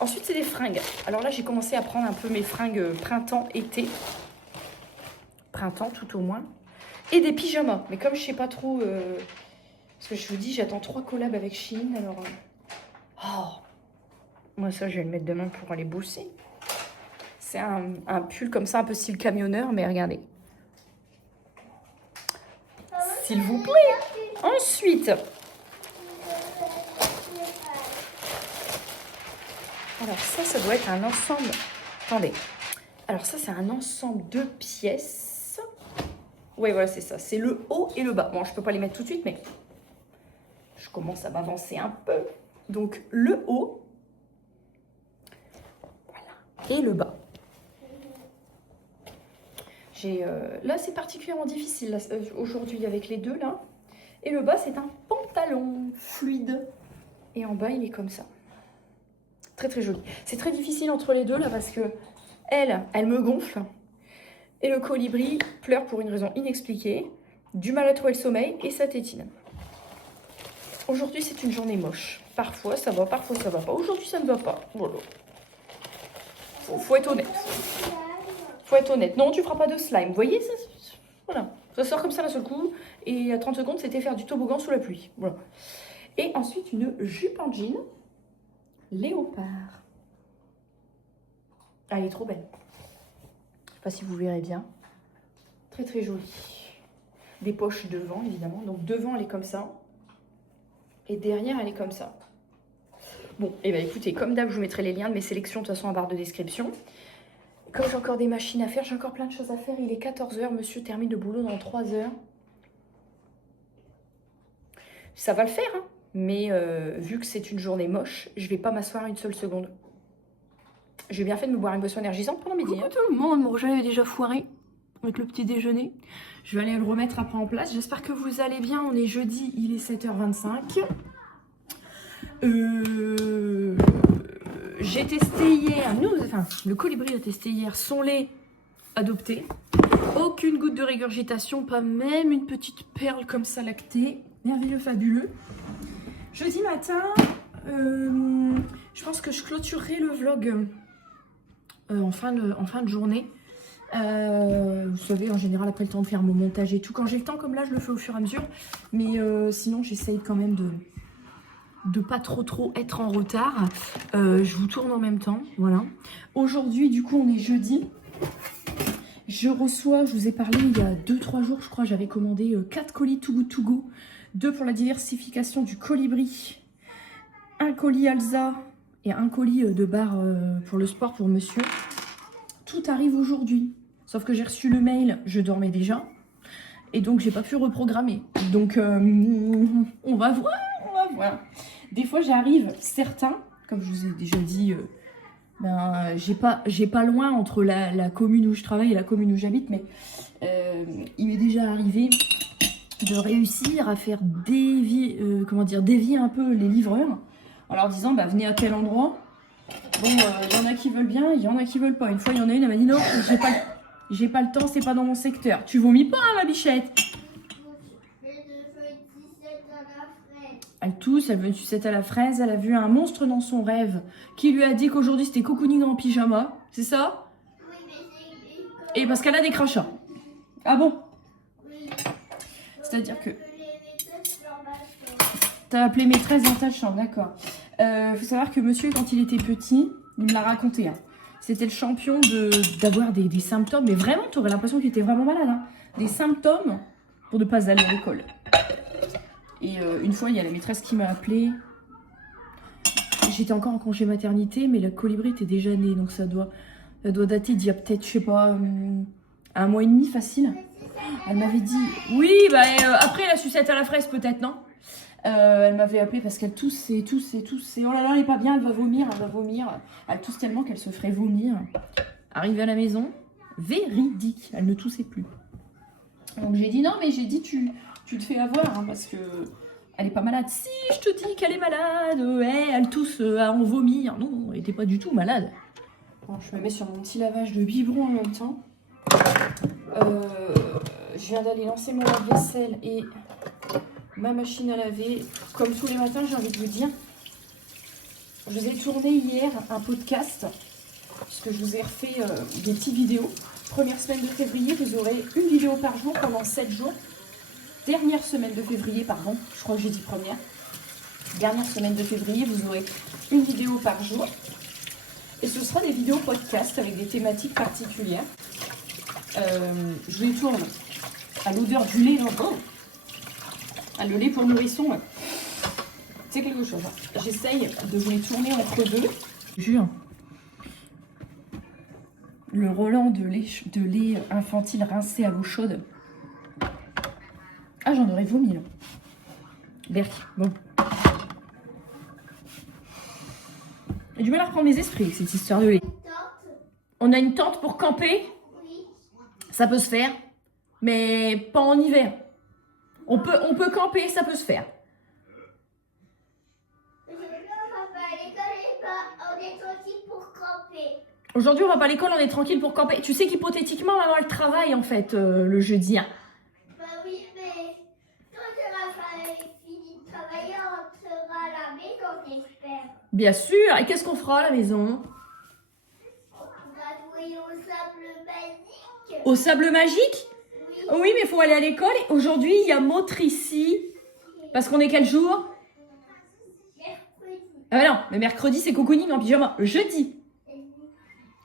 Ensuite, c'est des fringues. Alors là, j'ai commencé à prendre un peu mes fringues printemps-été. Printemps, tout au moins. Et des pyjamas. Mais comme je sais pas trop... Parce que je vous dis, j'attends 3 collabs avec Shein. Alors... Oh, moi, ça, je vais le mettre demain pour aller bosser. C'est un pull comme ça, un peu style camionneur, mais regardez. S'il vous plaît. Ensuite. Alors ça doit être un ensemble. Attendez. Alors ça, c'est un ensemble de pièces. Ouais, voilà, c'est ça. C'est le haut et le bas. Bon, je peux pas les mettre tout de suite, mais je commence à m'avancer un peu. Donc, le haut. Voilà. Et le bas. Là, c'est particulièrement difficile aujourd'hui avec les deux, là. Et le bas, c'est un pantalon fluide. Et en bas, il est comme ça. Très, très joli. C'est très difficile entre les deux, là, parce que elle me gonfle. Et le colibri pleure pour une raison inexpliquée. Du mal à trouver le sommeil et ça tétine. Aujourd'hui, c'est une journée moche. Parfois, ça va, parfois, ça va pas. Aujourd'hui, ça ne va pas. Voilà. Faut être honnête. Faut être honnête. Non, tu feras pas de slime. Vous voyez, ça, voilà. Ça sort comme ça d'un seul coup. Et à 30 secondes, c'était faire du toboggan sous la pluie. Voilà. Et ensuite, une jupe en jean. Léopard. Elle est trop belle. Je sais pas si vous verrez bien. Très, très jolie. Des poches devant, évidemment. Donc, devant, elle est comme ça. Et derrière, elle est comme ça. Bon, et bien écoutez, comme d'hab, je vous mettrai les liens de mes sélections de toute façon en barre de description. Comme j'ai encore des machines à faire, j'ai encore plein de choses à faire. Il est 14 h, monsieur termine le boulot dans 3 heures. Ça va le faire, hein. Mais vu que c'est une journée moche, je vais pas m'asseoir une seule seconde. J'ai bien fait de me boire une boisson énergisante pendant midi. Coucou tout le monde, mon rejet est déjà foiré avec le petit déjeuner. Je vais aller le remettre après en place. J'espère que vous allez bien. On est jeudi, il est 7h25. J'ai testé hier, le colibri a testé hier son lait adopté. Aucune goutte de régurgitation, pas même une petite perle comme ça lactée. Merveilleux, fabuleux. Jeudi matin, je pense que je clôturerai le vlog en fin de journée. Vous savez, en général, après le temps de faire mon montage et tout. Quand j'ai le temps, comme là, je le fais au fur et à mesure. Mais sinon, j'essaye quand même de pas trop être en retard. Je vous tourne en même temps, voilà. Aujourd'hui, du coup, on est jeudi. Je reçois, je vous ai parlé il y a 2-3 jours, je crois, j'avais commandé 4 colis Too Good To Go, 2 pour la diversification du colibri, un colis Alza et un colis de bar pour le sport pour monsieur. Tout arrive aujourd'hui, sauf que j'ai reçu le mail, je dormais déjà, et donc j'ai pas pu reprogrammer. Donc on va voir. Des fois j'arrive, certains, comme je vous ai déjà dit, j'ai pas loin entre la commune où je travaille et la commune où j'habite, mais il m'est déjà arrivé de réussir à faire dévier un peu les livreurs en leur disant venez à tel endroit. Bon, il y en a qui veulent bien, il y en a qui veulent pas. Une fois, il y en a une, elle m'a dit non, j'ai pas le temps, c'est pas dans mon secteur. Tu vomis pas, hein, ma bichette? Elle tousse, elle veut une sucette à la fraise, elle a vu un monstre dans son rêve qui lui a dit qu'aujourd'hui c'était cocooning en pyjama, c'est ça? Oui, mais Et parce qu'elle a des crachats. Ah bon? Oui. C'est-à-dire que... T'as appelé maîtresse dans ta chambre, d'accord. Faut savoir que monsieur, quand il était petit, il me l'a raconté, hein. C'était le champion d'avoir des symptômes, mais vraiment, t'aurais l'impression qu'il était vraiment malade, hein. Des symptômes pour ne pas aller à l'école. Et une fois, il y a la maîtresse qui m'a appelée. J'étais encore en congé maternité, mais le colibri était déjà né, donc ça doit dater d'il y a peut-être, je sais pas, 1 mois et demi facile. Elle m'avait dit, oui, après la sucette à la fraise peut-être, non? Elle m'avait appelé parce qu'elle tousse et oh là là, elle est pas bien, elle va vomir. Elle tousse tellement qu'elle se ferait vomir. Arrivée à la maison, véridique, elle ne toussait plus. Donc j'ai dit non, mais j'ai dit tu te fais avoir, hein, parce que elle est pas malade. Si, je te dis qu'elle est malade, elle tousse à en vomir. Non, elle était pas du tout malade. Bon, je me mets sur mon petit lavage de biberon en même temps. Je viens d'aller lancer mon lave-vaisselle et ma machine à laver. Comme tous les matins, j'ai envie de vous dire, je vous ai tourné hier un podcast, puisque je vous ai refait des petites vidéos. Première semaine de février, vous aurez une vidéo par jour pendant 7 jours. Dernière semaine de février, pardon, je crois que j'ai dit première. Dernière semaine de février, vous aurez une vidéo par jour. Et ce sera des vidéos podcast avec des thématiques particulières. Je vous les tourne à l'odeur du lait. Le lait pour nourrisson, c'est quelque chose. J'essaye de vous les tourner entre deux. Je jure. Le Roland de lait infantile rincé à l'eau chaude. Ah, j'en aurais vomi là. Berk, bon. J'ai du mal à reprendre mes esprits avec cette histoire de lait. On a une tente pour camper? Oui. Ça peut se faire, mais pas en hiver. On peut camper, ça peut se faire. On est tranquille pour camper. Aujourd'hui, on va pas à l'école, on est tranquille pour camper. Tu sais qu'hypothétiquement, maman, elle travaille en fait le jeudi. Hein. Bah oui, mais quand on aura fini de travailler, on sera à la maison, j'espère. Bien sûr. Et qu'est-ce qu'on fera à la maison? On va jouer au sable magique. Au sable magique? Oui. Oui, mais il faut aller à l'école. Aujourd'hui, il y a Motrici. Parce qu'on est quel jour? Mercredi. Ah bah non, mais mercredi, c'est cocooning en pyjama. Jeudi.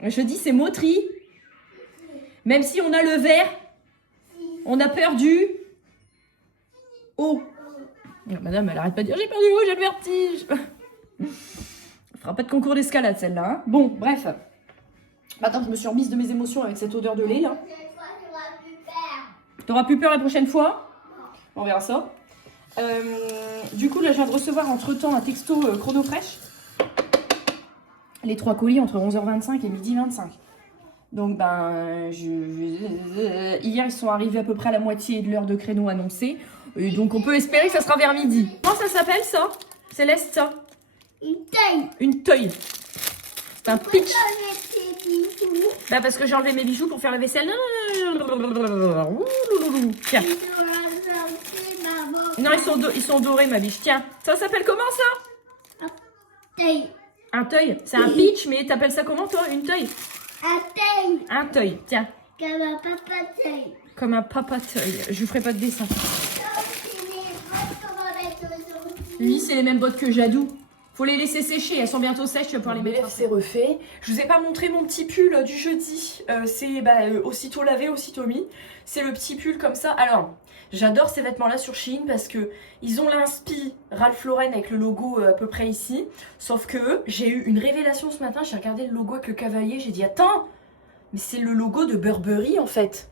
Jeudi, c'est Motri. Même si on a le vert, on a perdu haut. Madame, elle arrête pas de dire j'ai perdu haut, j'ai le vertige. Elle fera pas de concours d'escalade celle-là. Hein. Bon, bref. Attends, je me suis remise de mes émotions avec cette odeur de lait là. Cette fois, j'aurai plus peur. T'auras plus peur la prochaine fois? On verra ça. Du coup, là, je viens de recevoir entre-temps un texto Chrono Fraîche. Les 3 colis entre 11h25 et midi 25. Donc, hier, ils sont arrivés à peu près à la moitié de l'heure de créneau annoncée. Et donc, on peut espérer que ça sera vers midi. Comment ça s'appelle, ça? Céleste, ça? Une taille. Une teuille. C'est un pitch. Tiens. Parce que j'ai enlevé mes bijoux pour faire la vaisselle. Tiens. Non, ils sont dorés, ma biche. Tiens, ça s'appelle comment ça? Un teuil. C'est un pitch, mais t'appelles ça comment toi? Une teuil? Un teuil, tiens. Comme un papa teuil. Comme un papa teuil. Je vous ferai pas de dessin. Lui, c'est les mêmes bottes que Jadou. Faut les laisser sécher, elles sont bientôt sèches, tu vas pouvoir les mettre. C'est refait. Je vous ai pas montré mon petit pull du jeudi. C'est aussitôt lavé, aussitôt mis. C'est le petit pull comme ça. Alors, j'adore ces vêtements-là sur Shein parce que ils ont l'inspi Ralph Lauren avec le logo à peu près ici. Sauf que j'ai eu une révélation ce matin. J'ai regardé le logo avec le cavalier. J'ai dit, attends, mais c'est le logo de Burberry en fait.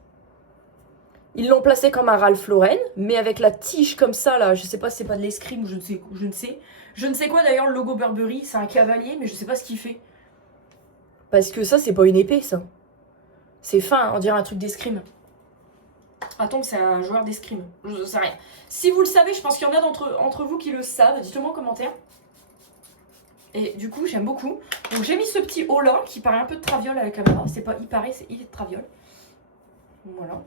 Ils l'ont placé comme un Ralph Lauren, mais avec la tige comme ça là. Je sais pas si c'est pas de l'escrime ou je ne sais quoi d'ailleurs. Le logo Burberry, c'est un cavalier, mais je sais pas ce qu'il fait. Parce que ça, c'est pas une épée, ça. C'est fin, on dirait un truc d'escrime. Attends, c'est un joueur d'escrime. Je sais rien. Si vous le savez, je pense qu'il y en a d'entre vous qui le savent. Dites-moi en commentaire. Et du coup, j'aime beaucoup. Donc j'ai mis ce petit haut là, qui paraît un peu de traviole à la caméra. C'est pas il paraît, il est de traviole. Voilà.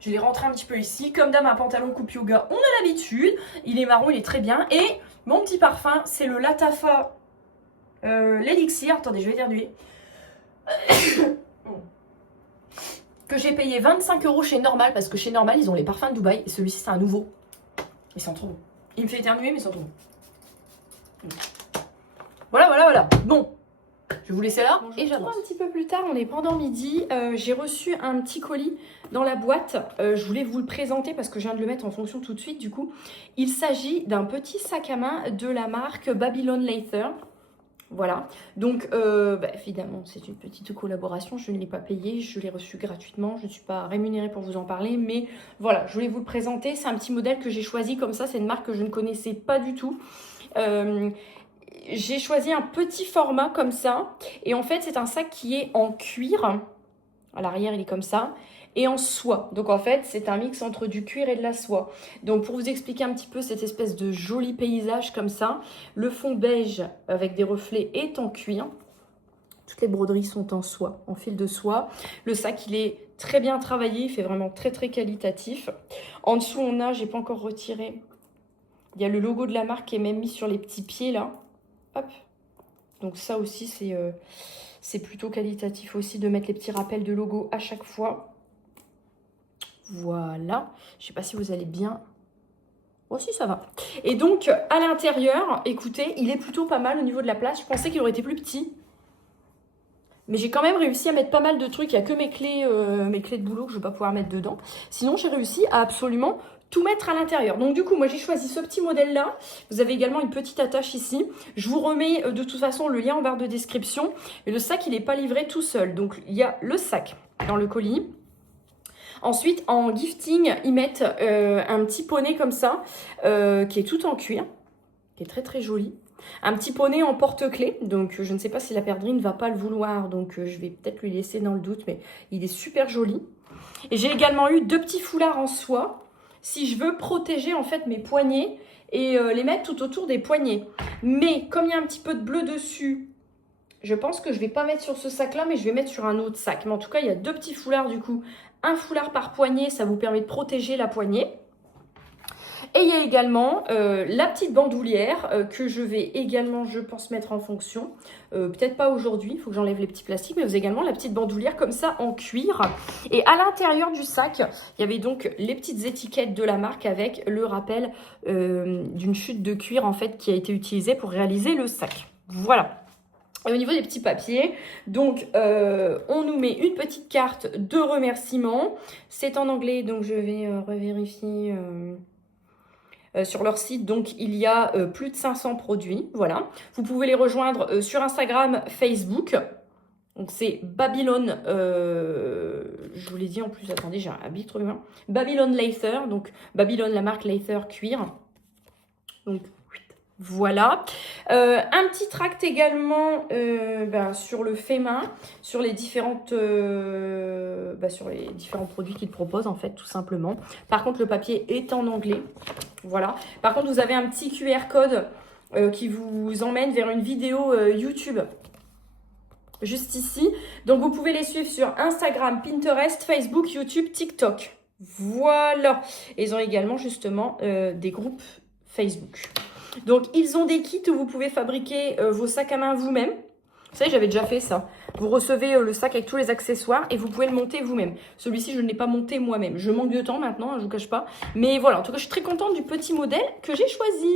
Je l'ai rentré un petit peu ici. Comme d'hab, un pantalon coupe yoga, on a l'habitude. Il est marron, il est très bien. Et mon petit parfum, c'est le Latafa l'élixir. Attendez, je vais éternuer. Que j'ai payé 25 € chez Normal. Parce que chez Normal, ils ont les parfums de Dubaï. Et celui-ci, c'est un nouveau. Ils sont trop bons. Il me fait éternuer, mais ils sont trop bons. Voilà. Bon. Je vais vous laisser là. Et j'attends un petit peu plus tard, on est pendant midi. J'ai reçu un petit colis dans la boîte. Je voulais vous le présenter parce que je viens de le mettre en fonction tout de suite. Du coup, il s'agit d'un petit sac à main de la marque Babylon Leather. Voilà. Donc, évidemment, c'est une petite collaboration. Je ne l'ai pas payé. Je l'ai reçu gratuitement. Je ne suis pas rémunérée pour vous en parler. Mais voilà, je voulais vous le présenter. C'est un petit modèle que j'ai choisi comme ça. C'est une marque que je ne connaissais pas du tout. J'ai choisi un petit format comme ça. Et en fait, c'est un sac qui est en cuir. À l'arrière, il est comme ça. Et en soie. Donc en fait, c'est un mix entre du cuir et de la soie. Donc pour vous expliquer un petit peu cette espèce de joli paysage comme ça. Le fond beige avec des reflets est en cuir. Toutes les broderies sont en soie, en fil de soie. Le sac, il est très bien travaillé. Il fait vraiment très très qualitatif. En dessous, on a, j'ai pas encore retiré. Il y a le logo de la marque qui est même mis sur les petits pieds là. Hop. Donc ça aussi, c'est plutôt qualitatif aussi de mettre les petits rappels de logo à chaque fois. Voilà. Je sais pas si vous allez bien. Oh si, ça va. Et donc, à l'intérieur, écoutez, il est plutôt pas mal au niveau de la place. Je pensais qu'il aurait été plus petit. Mais j'ai quand même réussi à mettre pas mal de trucs. Il n'y a que mes clés de boulot que je ne vais pas pouvoir mettre dedans. Sinon, j'ai réussi à absolument tout mettre à l'intérieur. Donc du coup, moi j'ai choisi ce petit modèle-là. Vous avez également une petite attache ici. Je vous remets de toute façon le lien en barre de description. Et le sac, il n'est pas livré tout seul. Donc il y a le sac dans le colis. Ensuite, en gifting, ils mettent un petit poney comme ça, qui est tout en cuir, qui est très très joli. Un petit poney en porte-clés, donc je ne sais pas si la perdrix ne va pas le vouloir, donc je vais peut-être lui laisser dans le doute, mais il est super joli. Et j'ai également eu 2 petits foulards en soie, si je veux protéger en fait mes poignets et les mettre tout autour des poignets. Mais comme il y a un petit peu de bleu dessus, je pense que je ne vais pas mettre sur ce sac-là, mais je vais mettre sur un autre sac. Mais en tout cas, il y a 2 petits foulards du coup. Un foulard par poignet, ça vous permet de protéger la poignée. Et il y a également la petite bandoulière que je vais également, je pense, mettre en fonction. Peut-être pas aujourd'hui, il faut que j'enlève les petits plastiques, mais vous avez également la petite bandoulière comme ça en cuir. Et à l'intérieur du sac, il y avait donc les petites étiquettes de la marque avec le rappel d'une chute de cuir en fait qui a été utilisée pour réaliser le sac. Voilà. Et au niveau des petits papiers, donc on nous met une petite carte de remerciement. C'est en anglais, donc je vais revérifier sur leur site. Donc il y a plus de 500 produits, voilà. Vous pouvez les rejoindre sur Instagram, Facebook. Donc c'est Babylon, je vous l'ai dit en plus, attendez, j'ai un habit trop bien. Babylon Leather, donc Babylon la marque Leather cuir. Donc voilà. Un petit tract également sur le fait main, sur les différentes sur les différents produits qu'ils proposent en fait tout simplement. Par contre le papier est en anglais. Voilà. Par contre vous avez un petit QR code qui vous emmène vers une vidéo YouTube. juste ici. Donc vous pouvez les suivre sur Instagram, Pinterest, Facebook, YouTube, TikTok. Voilà. Et ils ont également justement des groupes Facebook. Donc ils ont des kits où vous pouvez fabriquer vos sacs à main vous-même. Vous savez, j'avais déjà fait ça. Vous recevez le sac avec tous les accessoires et vous pouvez le monter vous-même. Celui-ci, je ne l'ai pas monté moi-même. Je manque de temps maintenant, je ne vous cache pas. Mais voilà, en tout cas, je suis très contente du petit modèle que j'ai choisi.